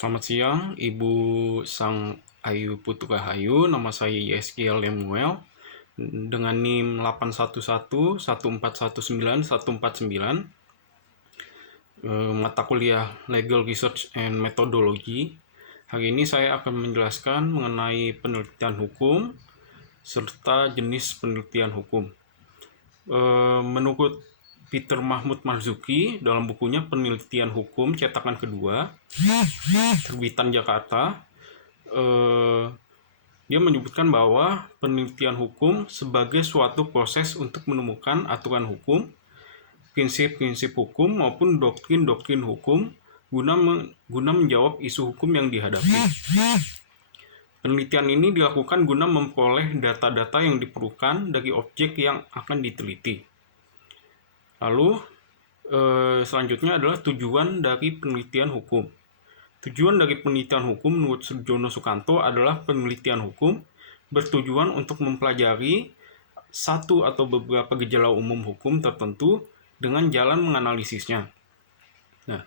Selamat siang, Ibu Sang Ayu Putu Rahayu. Nama saya Yeskiel Lemuel dengan NIM 81114191499. Mata kuliah Legal Research and Methodology. Hari ini saya akan menjelaskan mengenai penelitian hukum serta jenis penelitian hukum. Menurut Peter Mahmud Marzuki dalam bukunya Penelitian Hukum cetakan kedua terbitan Jakarta, dia menyebutkan bahwa penelitian hukum sebagai suatu proses untuk menemukan aturan hukum, prinsip-prinsip hukum maupun doktrin-doktrin hukum guna menjawab isu hukum yang dihadapi. Penelitian ini dilakukan guna memperoleh data-data yang diperlukan dari objek yang akan diteliti. Lalu selanjutnya adalah tujuan dari penelitian hukum. Tujuan dari penelitian hukum menurut Surjono Sukanto adalah penelitian hukum bertujuan untuk mempelajari satu atau beberapa gejala umum hukum tertentu dengan jalan menganalisisnya. Nah,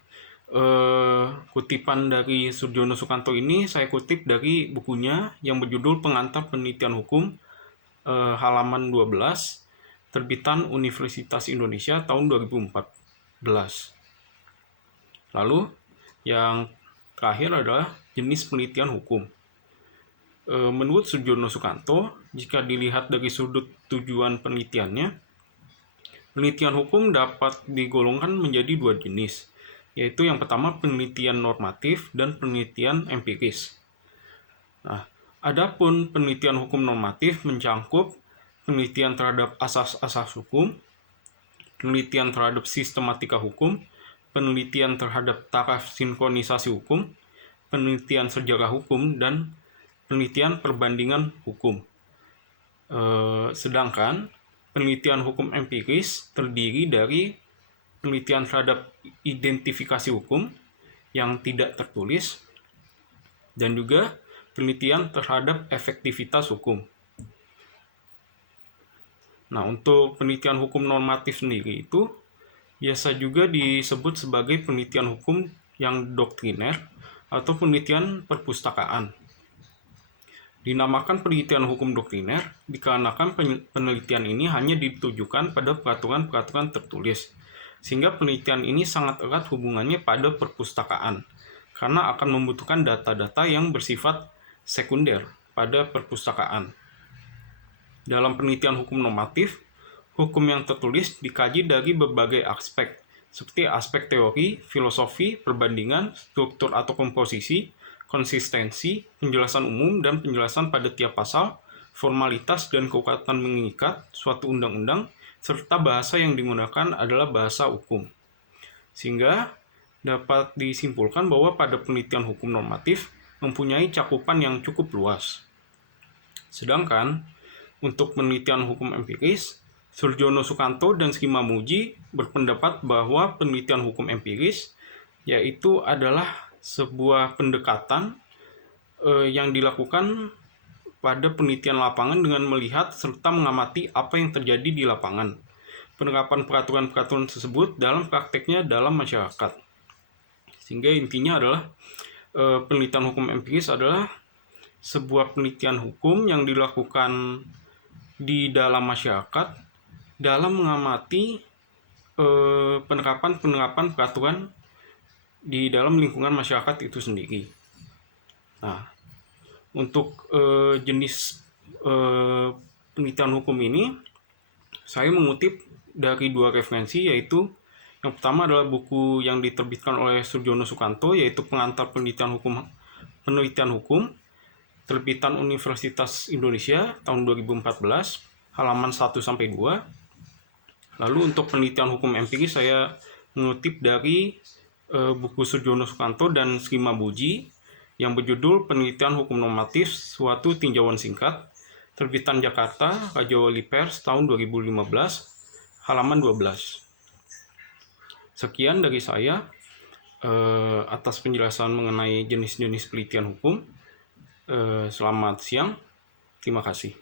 kutipan dari Surjono Sukanto ini saya kutip dari bukunya yang berjudul Pengantar Penelitian Hukum, halaman 12, terbitan Universitas Indonesia tahun 2014. Lalu yang terakhir adalah jenis penelitian hukum. Menurut Surjono Sukanto, jika dilihat dari sudut tujuan penelitiannya, penelitian hukum dapat digolongkan menjadi dua jenis, yaitu yang pertama penelitian normatif dan penelitian empiris. Nah, adapun penelitian hukum normatif mencakup penelitian terhadap asas-asas hukum, penelitian terhadap sistematika hukum, penelitian terhadap taraf sinkronisasi hukum, penelitian sejarah hukum, dan penelitian perbandingan hukum. Sedangkan penelitian hukum empiris terdiri dari penelitian terhadap identifikasi hukum yang tidak tertulis dan juga penelitian terhadap efektivitas hukum. Nah, untuk penelitian hukum normatif sendiri itu biasa juga disebut sebagai penelitian hukum yang doktriner atau penelitian perpustakaan. Dinamakan penelitian hukum doktriner dikarenakan penelitian ini hanya ditujukan pada peraturan-peraturan tertulis, sehingga penelitian ini sangat erat hubungannya pada perpustakaan, karena akan membutuhkan data-data yang bersifat sekunder pada perpustakaan. Dalam penelitian hukum normatif, hukum yang tertulis dikaji dari berbagai aspek, seperti aspek teori, filosofi, perbandingan, struktur atau komposisi, konsistensi, penjelasan umum dan penjelasan pada tiap pasal, formalitas dan kekuatan mengikat suatu undang-undang, serta bahasa yang digunakan adalah bahasa hukum. Sehingga dapat disimpulkan bahwa pada penelitian hukum normatif mempunyai cakupan yang cukup luas. Sedangkan untuk penelitian hukum empiris, Surjono Sukanto dan Sri Mamuji berpendapat bahwa penelitian hukum empiris yaitu adalah sebuah pendekatan yang dilakukan pada penelitian lapangan dengan melihat serta mengamati apa yang terjadi di lapangan, penerapan peraturan-peraturan tersebut dalam prakteknya dalam masyarakat. Sehingga intinya adalah penelitian hukum empiris adalah sebuah penelitian hukum yang dilakukan di dalam masyarakat dalam mengamati penerapan peraturan di dalam lingkungan masyarakat itu sendiri. Nah, untuk jenis penelitian hukum ini, saya mengutip dari dua referensi, yaitu yang pertama adalah buku yang diterbitkan oleh Surjono Sukanto, yaitu Pengantar Penelitian Hukum, terbitan Universitas Indonesia tahun 2014, halaman 1-2. Lalu untuk penelitian hukum empiris saya mengutip dari buku Surjono Sukanto dan Sri Mamuji yang berjudul Penelitian Hukum Normatif, Suatu Tinjauan Singkat, terbitan Jakarta, Raja Wali Pers tahun 2015, halaman 12. Sekian dari saya atas penjelasan mengenai jenis-jenis penelitian hukum. Selamat siang, terima kasih.